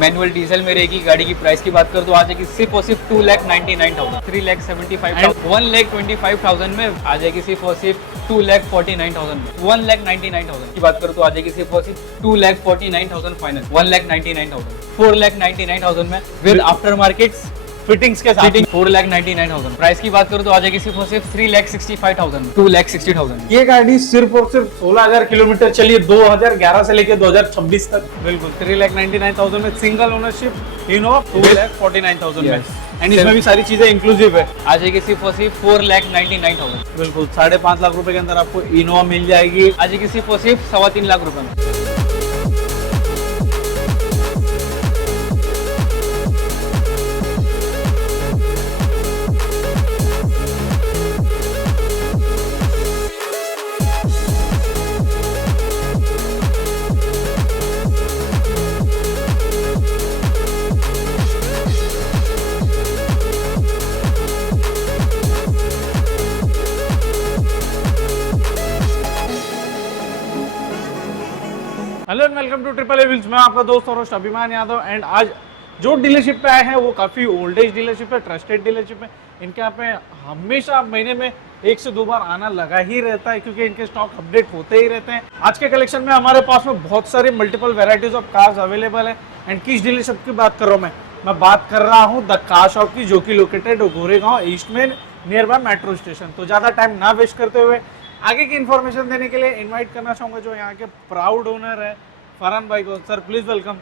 Manual diesel में रहेगी। गाड़ी की प्राइस की बात करूँ तो आ जाएगी सिर्फ और सिर्फ 2,99,000, 3,75,000, 1,25,000 में आ जाएगी सिर्फ और सिर्फ 2,49,000 में। 1,99,000 की बात करूँ तो आ जाएगी सिर्फ और सिर्फ 2,49,000 फाइनल, 1,99,000, 4,99,000 में विद आफ्टर मार्केट फिटिंग्स के साथ 4,99,000। प्राइस की बात करूँ तो आ जाएगी सिर्फ और सिर्फ 3,65,000, 2,60,000। ये गाड़ी सिर्फ और सिर्फ 16,000 किलोमीटर चली है 2011 से लेकर 2026 तक। बिल्कुल 3,99,000 में सिंगल ओनरशिप इनोवा, 2,49,000 में, एंड इसमें भी सारी चीजें इंक्लूसिव है। आ जाएगी सिर्फ और सिर्फ 4,99,000। बिल्कुल 5.5 लाख रुपए के अंदर आपको इनोवा मिल जाएगी। आ जाएगी सिर्फ और सिर्फ 3.25 लाख रुपए में। Hello and welcome to triple A wheels. मैं आपका दोस्त और होस्ट अभिमान यादव। एंड आज जो डीलरशिप पे आए हैं वो काफ़ी ओल्डेज डीलरशिप है, ट्रस्टेड डीलरशिप है। इनके यहाँ पे हमेशा महीने में 1 से 2 बार आना लगा ही रहता है, क्योंकि इनके स्टॉक अपडेट होते ही रहते हैं। आज के कलेक्शन में हमारे पास में बहुत सारी multiple varieties of cars available है। एंड किस डीलरशिप की बात कर रहा हूँ मैं बात कर रहा हूँ द कार शॉप की, जो कि लोकेटेड गोरेगांव ईस्ट में नियर बाय मेट्रो स्टेशन। तो ज़्यादा टाइम ना वेस्ट करते हुए आगे की इन्फॉर्मेशन देने के लिए इन्वाइट करना चाहूँगा जो यहाँ के प्राउड ओनर है फरहान भाई को। Sir please welcome.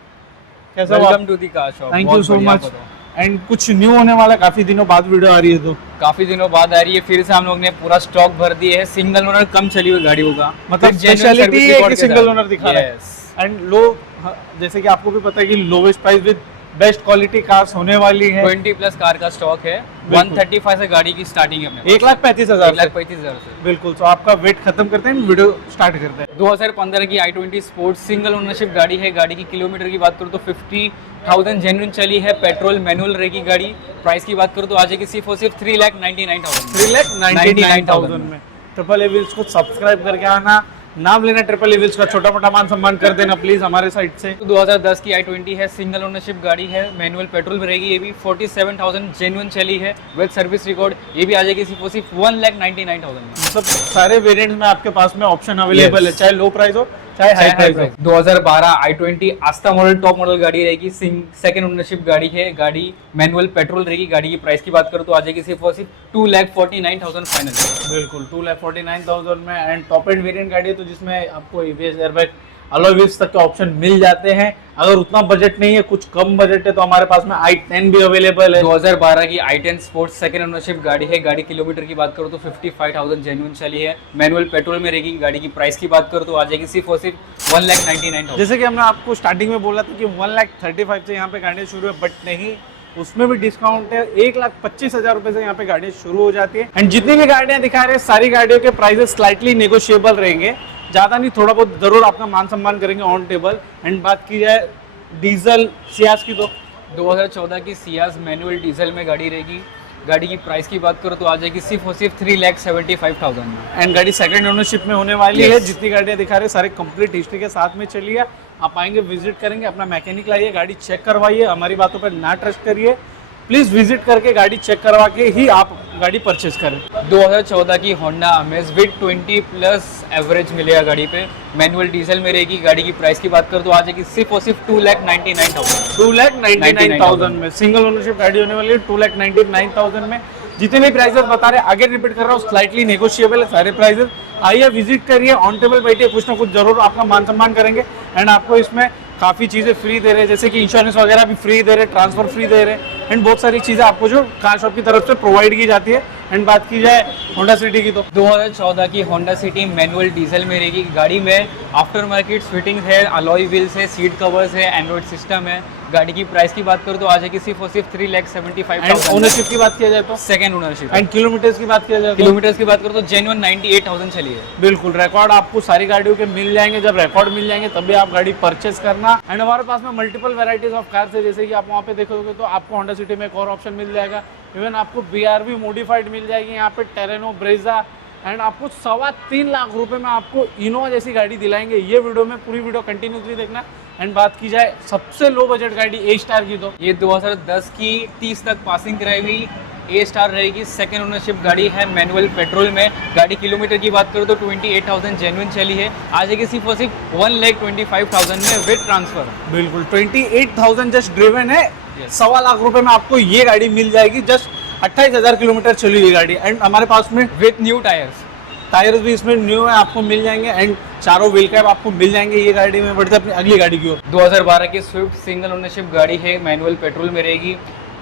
कैसा welcome to the car shop. Thank you so much. And कुछ न्यू होने वाला, काफी दिनों बाद वीडियो आ रही है, तो काफी दिनों बाद आ रही है। फिर से हम लोग ने पूरा स्टॉक भर दिए है सिंगल ओनर कम चली हुई गाड़ियों का। मतलब स्पेशलिटी है कि सिंगल ओनर दिखा रहा है। एंड लो, जैसे कि आपको भी पता है कि lowest price with best quality cars होने वाली है। 20 प्लस कार का स्टॉक है। 135 से गाड़ी की स्टार्टिंग है अपने 1,35,000 1,35,000 से। बिल्कुल। तो आपका वेट खत्म करते हैं, वीडियो स्टार्ट करते हैं। 2015 की i20 स्पोर्ट्स सिंगल ओनरशिप गाड़ी है। गाड़ी की किलोमीटर की बात करूँ तो 50,000 जेन्युइन चली है। पेट्रोल मैनुअल रहेगी गाड़ी। प्राइस की बात करूँ तो आ जाएगी सिर्फ और सिर्फ 3,99,000, 3,99,000 में। ट्रिपल ए व्हील्स को सब्सक्राइब करके आना, नाम लेना ट्रिपल ए व्हील्स का, छोटा मोटा मान सम्मान कर देना प्लीज हमारे साइड से। 2010 की i20 है, सिंगल ओनरशिप गाड़ी है, मैनुअल पेट्रोल में रहेगी। ये भी 47,000 जेन्युइन चली है विद सर्विस रिकॉर्ड। ये भी आ जाएगी सिर्फ 1,99,000 में। मतलब सारे वेरिएंट्स में आपके पास में ऑप्शन अवेलेबल है, चाहे लो प्राइस हो चाहे हाई प्राइस हो। 2012 i20 आस्था मॉडल टॉप मॉडल गाड़ी रहेगी। सेकंड ओनरशिप गाड़ी है। गाड़ी मैनुअल पेट्रोल रहेगी। गाड़ी की प्राइस की बात करूँ तो आ जाएगी सिर्फ और सिर्फ 2,49,000 फाइनल। बिल्कुल 2,49,000 में। एंड टॉप एंड वेरिएंट गाड़ी है, तो जिसमें आपको एबीएस एयरबैग अलॉय व्हील्स तक के ऑप्शन मिल जाते हैं। अगर उतना बजट नहीं है, कुछ कम बजट है, तो हमारे पास में i10 भी अवेलेबल है। 2012 की i10 स्पोर्ट्स सेकंड ओनरशिप गाड़ी है। गाड़ी किलोमीटर की बात करूँ तो 55,000 जेन्युइन चली है। मैनुअल पेट्रोल में रहेगी। गाड़ी की प्राइस की बात करूँ तो आ जाएगी सिर्फ और सिर्फ 1,99,000। जैसे कि हमने आपको स्टार्टिंग में बोला था कि 1,35,000 से यहाँ पे गाड़ियाँ शुरू है, बट नहीं, उसमें भी डिस्काउंट है। 1,25,000 रुपए से यहाँ पे गाड़ियाँ शुरू हो जाती है। एंड जितनी भी गाड़ियाँ दिखा रहे हैं सारी गाड़ियों के प्राइसेस स्लाइटली नेगोशिएबल रहेंगे, ज़्यादा नहीं, थोड़ा बहुत जरूर आपका मान सम्मान करेंगे ऑन टेबल। एंड बात की जाए डीजल सियाज की, तो 2014 की सियाज मैनुअल डीजल में गाड़ी रहेगी। गाड़ी की प्राइस की बात करो तो आ जाएगी सिर्फ और सिर्फ 3,75,000 में। एंड गाड़ी सेकंड ओनरशिप में होने वाली है। जितनी गाड़ियाँ दिखा रहे हैं सारे कंप्लीट हिस्ट्री के साथ में चली है। आप आएंगे, विजिट करेंगे, अपना मैकेनिक लाइए, गाड़ी चेक करवाइए, हमारी बातों पर ना ट्रस्ट करिए, प्लीज विजिट करके गाड़ी चेक करवा के ही आप गाड़ी परचेज करें। 2014 की Honda amaze with 20 plus average मिलेगा गाड़ी पे। मैनुअल डीजल में रहेगी। गाड़ी की प्राइस की बात करो तो आ जाएगी सिर्फ और सिर्फ 2,99,000, 2,99,000 में। सिंगल ओनरशिप गाड़ी होने वाली है 2,99,000 में। जितने भी प्राइसेस बता रहे, आगे रिपीट कर रहा हूँ, स्लाइटली नेगोशिएबल है सारे प्राइसेस। आइए, विजिट करिए, ऑन टेबल बैठिए, कुछ ना कुछ जरूर आपका मान सम्मान करेंगे। एंड आपको इसमें काफ़ी चीज़ें फ्री दे रहे हैं, जैसे कि इंश्योरेंस वगैरह भी फ्री दे रहे हैं, ट्रांसफर फ्री दे रहे हैं। एंड बहुत सारी चीज़ें आपको जो कार शॉप की तरफ से प्रोवाइड की जाती है। एंड बात की जाए होंडा सिटी की, तो 2014 की होंडा सिटी मैनुअल डीजल में रहेगी। गाड़ी में आफ्टर मार्केट फिटिंग्स है, अलॉय व्हील्स है, सीट कवर्स है, एंड्रॉइड सिस्टम है। गाड़ी की प्राइस की बात करूँ तो आ जाएगी सिर्फ और सिर्फ 3,75,000। ओनरशिप की बात किया जाए तो सेकंड ओनरशिप। एंड किलोमीटर्स की बात किया जाए, किलोमीटर्स की बात करूँ तो जेन्युइन 98,000 चली है। बिल्कुल रिकॉर्ड आपको सारी गाड़ियों के मिल जाएंगे। जब रिकॉर्ड मिल जाएंगे तभी आप गाड़ी परचेस करना। एंड हमारे पास में मल्टीपल वैरायटीज ऑफ कार्स है, जैसे कि आप वहाँ पे देखोगे तो आपको होंडा सिटी में एक और ऑप्शन मिल जाएगा। इवन आपको BRV मॉडिफाइड मिल जाएगी यहाँ पे, टेरेनो, ब्रेजा, एंड आपको 3.25 लाख रुपए में आपको इनोवा जैसी गाड़ी दिलाएंगे। ये वीडियो में पूरी वीडियो कंटिन्यूसली देखना। एंड बात की जाए सबसे लो बजट गाड़ी ए स्टार की, तो ये 2010 की 30 तक पासिंग कराई हुई ए स्टार रहेगी। सेकंड ओनरशिप गाड़ी है, मैनुअल पेट्रोल में। गाड़ी किलोमीटर की बात करूँ तो 28,000 जेन्युइन चली है। आ जाएगी सिर्फ और सिर्फ 1,25,000 में विद ट्रांसफर। बिल्कुल 28,000 जस्ट ड्रिवन है। Yes. 1.25 लाख रुपए में आपको ये गाड़ी मिल जाएगी। जस्ट 28,000 किलोमीटर चली हुई गाड़ी। एंड हमारे पास में विद न्यू टायर्स भी इसमें न्यू है, आपको मिल जाएंगे। एंड चारों व्हील कैप आपको मिल जाएंगे ये गाड़ी में। बढ़ते अपनी अगली गाड़ी की ओर। 2012 की स्विफ्ट सिंगल ओनरशिप गाड़ी है, मैनुअल पेट्रोल में रहेगी।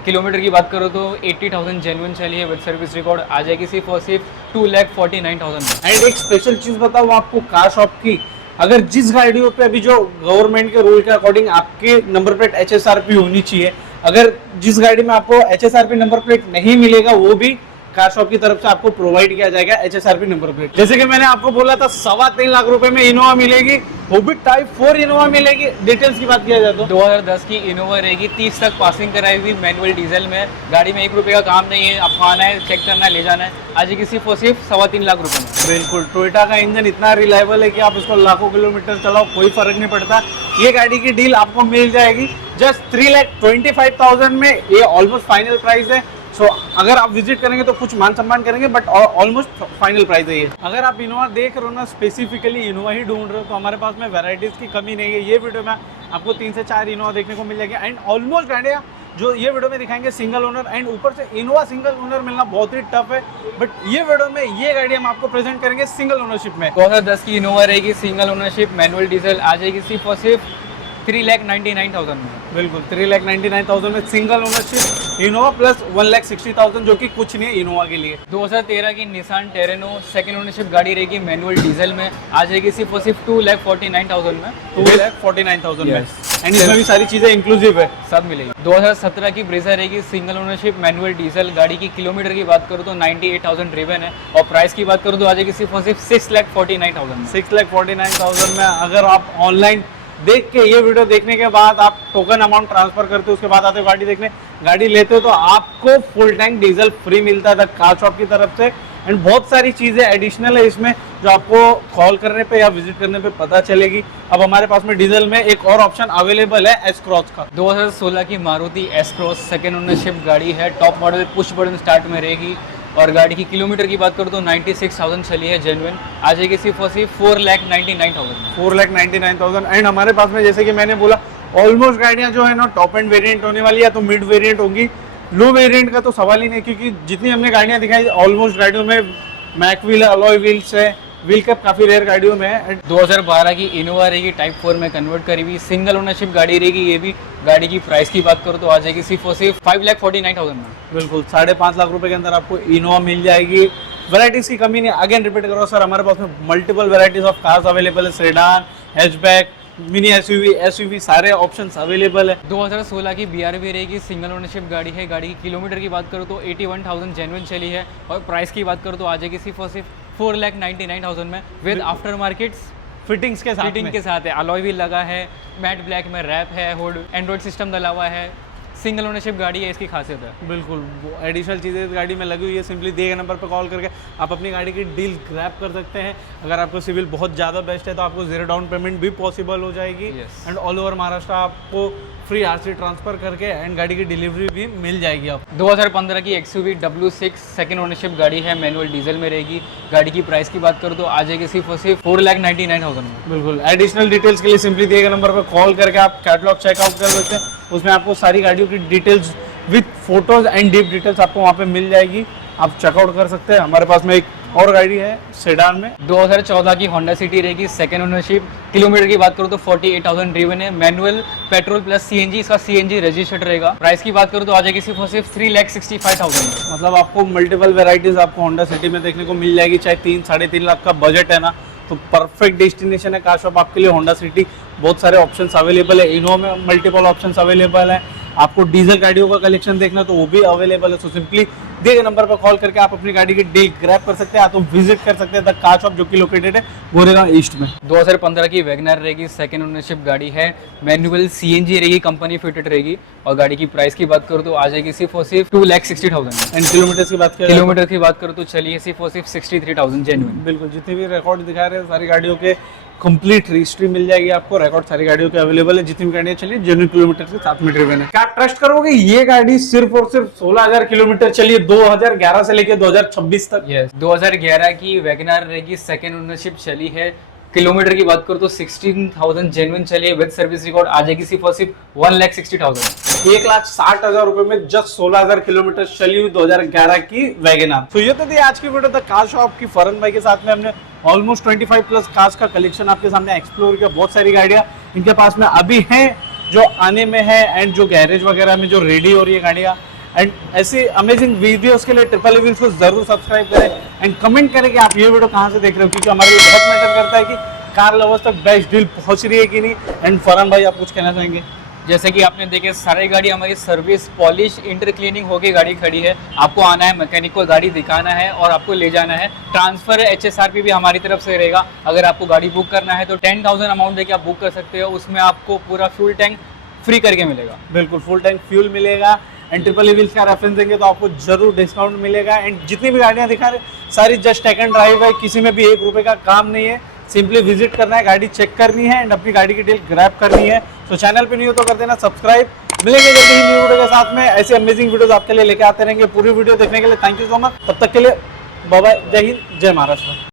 किलोमीटर की बात करो तो 80,000 जेन्युइन चली है विद सर्विस रिकॉर्ड। आ जाएगी सिर्फ और सिर्फ 2,49,000 में। एंड एक स्पेशल चीज बताऊँ आपको कार शॉप की, अगर जिस गाड़ियों पे अभी जो गवर्नमेंट के रूल के अकॉर्डिंग आपके नंबर प्लेट HSRP होनी चाहिए, अगर जिस गाड़ी में आपको HSRP नंबर प्लेट नहीं मिलेगा वो भी कार शॉप की तरफ से आपको प्रोवाइड किया जाएगा HSRP नंबर प्लेट। जैसे कि मैंने आपको बोला था 3.25 लाख रुपए में इनोवा मिलेगी, वो भी टाइप 4 इनोवा मिलेगी। डिटेल्स की बात किया जाए तो 2010 की इनोवा रहेगी, 30 तक पासिंग कराई हुई, मैनुअल डीजल में। गाड़ी में 1 रुपये का काम नहीं है, आपको आना है, चेक करना है, ले जाना है। आ जाएगी सिर्फ और सिर्फ 3.25 लाख रुपए में। बिल्कुल, टोयोटा का इंजन इतना रिलायबल है कि आप इसको लाखों किलोमीटर चलाओ, कोई फर्क नहीं पड़ता। ये गाड़ी की डील आपको मिल जाएगी जस्ट 3,25,000 में। ये ऑलमोस्ट फाइनल प्राइस है। सो अगर आप विजिट करेंगे तो कुछ मान सम्मान करेंगे, बट ऑलमोस्ट फाइनल प्राइस है ये। अगर आप इनोवा देख रहे हो ना, स्पेसिफिकली इनोवा ही ढूंढ रहे हो, तो हमारे पास में वैरायटीज की कमी नहीं है। ये वीडियो में आपको 3 से 4 इनोवा देखने को मिल जाएगी। एंड ऑलमोस्ट गाड़ियाँ जो ये वीडियो में दिखाएंगे सिंगल ओनर, एंड ऊपर से इनोवा सिंगल ओनर मिलना बहुत ही टफ है। बट ये वीडियो में ये गाड़ी हम आपको प्रेजेंट करेंगे सिंगल ओनरशिप में। 2010 की इनोवा रहेगी, सिंगल ओनरशिप, मैनुअल डीजल। आ जाएगी सिर्फ और सिर्फ 3,99,000 में। बिल्कुल 3,99,000 में सिंगल ओनरशिप इनोवा प्लस 1,60,000, जो कि कुछ नहीं है इनोवा के लिए। 2013 की निसान टेरेनो सेकंड ओनरशिप गाड़ी रहेगी, मैनुअल डीजल में। आ जाएगी सिर्फ और सिर्फ 2,49,000 में। 2,49,000 में। Yes. एंड इसमें भी सारी चीजें इंक्लूसिव है, सब मिलेगी। 2017 की ब्रेजा रहेगी, सिंगल ओनरशिप, मैनुअल डीजल। गाड़ी की किलोमीटर की बात करूँ तो 98,000 ड्रिवन है। और प्राइस की बात करूँ तो आ जाएगी सिर्फ और सिर्फ 6,49,000 में। 6,49,000 में। अगर आप ऑनलाइन देख के ये वीडियो देखने के बाद आप टोकन अमाउंट ट्रांसफर करते हो, उसके बाद आते हो गाड़ी देखने, गाड़ी लेते हो, तो आपको फुल टैंक डीजल फ्री मिलता है कार शॉप की तरफ से। एंड बहुत सारी चीज़ें एडिशनल है इसमें जो आपको कॉल करने पे या विजिट करने पे पता चलेगी। अब हमारे पास में डीजल में एक और ऑप्शन अवेलेबल है एस क्रॉस का। 2016 की Maruti S cross second ownership गाड़ी है, top model, push button start में रहेगी। और गाड़ी की किलोमीटर की बात करूँ तो 96,000 चली है जेन्युइन। आ जाएगी सिर्फ और सिर्फ 4,99,000। 4,99,000। एंड हमारे पास में जैसे कि मैंने बोला ऑलमोस्ट गाड़ियाँ जो है ना टॉप एंड वेरिएंट होने वाली है, तो मिड वेरिएंट होगी। लो वेरिएंट का तो सवाल ही नहीं, क्योंकि जितनी हमने गाड़ियाँ दिखाई ऑलमोस्ट गाड़ियों में मैक व्हील, अलॉय व्हील्स है, व्हील कैप काफी रेयर गाड़ियों में है। 2012 की इनोवा रहेगी, टाइप 4 में कन्वर्ट करी हुई, सिंगल ओनरशिप गाड़ी रहेगी ये भी। गाड़ी की प्राइस की बात करो तो आ जाएगी सिर्फ और सिर्फ 5,49,000 में। बिल्कुल 5.5 लाख रुपए के अंदर आपको इनोवा मिल जाएगी। वैरायटीज की कमी नहीं। अगेन रिपीट करो सर, हमारे पास में multiple varieties of cars available है। सेडान, हैचबैक, मिनी एसयूवी सारे ऑप्शंस अवेलेबल है। 2016 की BRV रहेगी, सिंगल ओनरशिप गाड़ी है। गाड़ी की किलोमीटर की बात करूँ तो 81,000 जेन्युइन चली है। और प्राइस की बात करूँ तो आ जाएगी सिर्फ और सिर्फ 4,99,000 में विद आफ्टर मार्केट्स फिटिंग्स के साथ फिटिंग के साथ है। अलॉय व्हील लगा है, मैट ब्लैक में रैप है, हुड एंड्रॉइड सिस्टम डला हुआ है। सिंगल ओनरशिप गाड़ी है, इसकी खासियत है। बिल्कुल एडिशनल चीज़ें इस गाड़ी में लगी हुई है। सिंपली दिए गए नंबर पर कॉल करके आप अपनी गाड़ी की डील ग्रैब कर सकते हैं। अगर आपको सिविल बहुत ज़्यादा बेस्ट है तो आपको 0 डाउन पेमेंट भी पॉसिबल हो जाएगी। Yes. And all over Maharashtra आपको फ्री RC ट्रांसफर करके एंड गाड़ी की डिलीवरी भी मिल जाएगी आपको। 2015 की XUV W6 सेकेंड ओनरशिप गाड़ी है, मैनुअल डीजल में रहेगी। गाड़ी की प्राइस की बात करूँ तो आ जाएगी सिर्फ और सिर्फ 4,99,000 में। बिल्कुल एडिशनल डिटेल्स के लिए सिंपली दिए गए नंबर पर कॉल करके आप कैटलॉग चेकआउट कर सकते हैं। उसमें आपको सारी गाड़ियों की details with photos and deep details आपको वहाँ पे मिल जाएगी, आप चेकआउट कर सकते हैं। हमारे पास में एक और गाड़ी है सेडान में, 2014 की होंडा सिटी रहेगी, सेकेंड ओनरशिप। किलोमीटर की बात करूँ तो 48,000 ड्रिवन है, मैनुअल पेट्रोल प्लस CNG, इसका CNG रजिस्टर्ड रहेगा। प्राइस की बात करूँ तो आ जाएगी सिर्फ और सिर्फ 3,65,000। मतलब आपको मल्टीपल वेराइटीज आपको होंडा सिटी में देखने को मिल जाएगी। चाहे 3-3.5 लाख का बजट है ना, तो परफेक्ट डेस्टिनेशन है कार शॉप आपके लिए होंडा सिटी। बहुत सारे ऑप्शंस अवेलेबल है, इनोवा में मल्टीपल ऑप्शंस अवेलेबल है। आपको डीजल गाड़ियों का कलेक्शन देखना तो वो भी अवेलेबल है। सो सिंपली दिए गए नंबर पर कॉल करके आप अपनी गाड़ी की डील ग्रैब कर सकते हैं, या तो विजिट कर सकते हैं द कार शॉप, जो कि लोकेटेड है गोरेगांव ईस्ट में। 2015 की वैगनर रहेगी, सेकंड ओनरशिप गाड़ी है, मैनुअल CNG रहेगी, कंपनी फिटेड रहेगी। और गाड़ी की प्राइस की बात करूँ तो आ जाएगी सिर्फ और सिर्फ 2,60,000। एंड किलोमीटर की बात करें, किलोमीटर की बात करूँ तो चलिए सिर्फ और सिर्फ 63,000 जेन्युइन। बिल्कुल जितने भी रिकॉर्ड दिखा रहे हैं सारी गाड़ियों के कंप्लीट हिस्ट्री मिल जाएगी आपको, रिकॉर्ड सारी गाड़ियों के अवेलेबल है, जितनी भी गाड़ियां चली जेन्युइन किलोमीटर के साथ में ड्रिवन है। क्या आप ट्रस्ट करोगे, ये गाड़ी सिर्फ और सिर्फ 16,000 किलोमीटर चली है 2011 से लेकर 2026 तक। यस, 2011 की वैगनर रहेगी, सेकंड ओनरशिप चली है। किलोमीटर की बात करूँ तो 16,000 जेन्युइन चली है, विद सर्विस रिकॉर्ड आ जाएगी सिर्फ और सिर्फ 1,60,000। 1,60,000 रुपए में जस्ट 16,000 किलोमीटर चली हुई 2011 की वैगनर। तो ये तो थी आज की वीडियो द कार शॉप की। फरहान भाई के साथ में हमने ऑलमोस्ट 25 प्लस कार्स का कलेक्शन आपके सामने एक्सप्लोर किया। बहुत सारी गाड़ियां इनके पास में अभी हैं जो आने में है, एंड जो गैरेज वगैरह में जो रेडी हो रही है गाड़ियां। एंड ऐसी अमेजिंग वीडियोस के लिए ट्रिपल व्हील्स को जरूर सब्सक्राइब करें एंड कमेंट करें कि आप ये वीडियो कहाँ से देख रहे हो, क्योंकि हमारे लिए बहुत मैटर करता है कि कार लवर्स तक बेस्ट डील पहुंच रही है कि नहीं। एंड फरहान भाई आप कुछ कहना चाहेंगे? जैसे कि आपने देखे सारी गाड़ी हमारी सर्विस, पॉलिश, इंटर क्लीनिंग होके गाड़ी खड़ी है। आपको आना है, मैकेनिक को गाड़ी दिखाना है और आपको ले जाना है। ट्रांसफर HSRP भी हमारी तरफ से रहेगा। अगर आपको गाड़ी बुक करना है तो 10,000 अमाउंट देके आप बुक कर सकते हो। उसमें आपको पूरा फ्यूल टैंक फ्री करके मिलेगा। बिल्कुल फुल टैंक फ्यूल मिलेगा। एंड ट्रिपल व्हील्स का रेफरेंस देंगे तो आपको जरूर डिस्काउंट मिलेगा। एंड जितनी भी गाड़ियां दिखा रहे सारी जस्ट टेक एंड ड्राइव है, किसी में भी 1 रुपए का काम नहीं है। सिंपली विजिट करना है, गाड़ी चेक करनी है एंड अपनी गाड़ी की डील ग्रैब करनी है। तो चैनल पे नहीं हो तो कर देना सब्सक्राइब। मिलेंगे जल्दी ही न्यू वीडियो के साथ में, ऐसे अमेजिंग वीडियोस आपके लिए लेके आते रहेंगे। पूरी वीडियो देखने के लिए थैंक यू सो मच। तब तक के लिए बाय बाय, जय हिंद, जय महाराष्ट्र।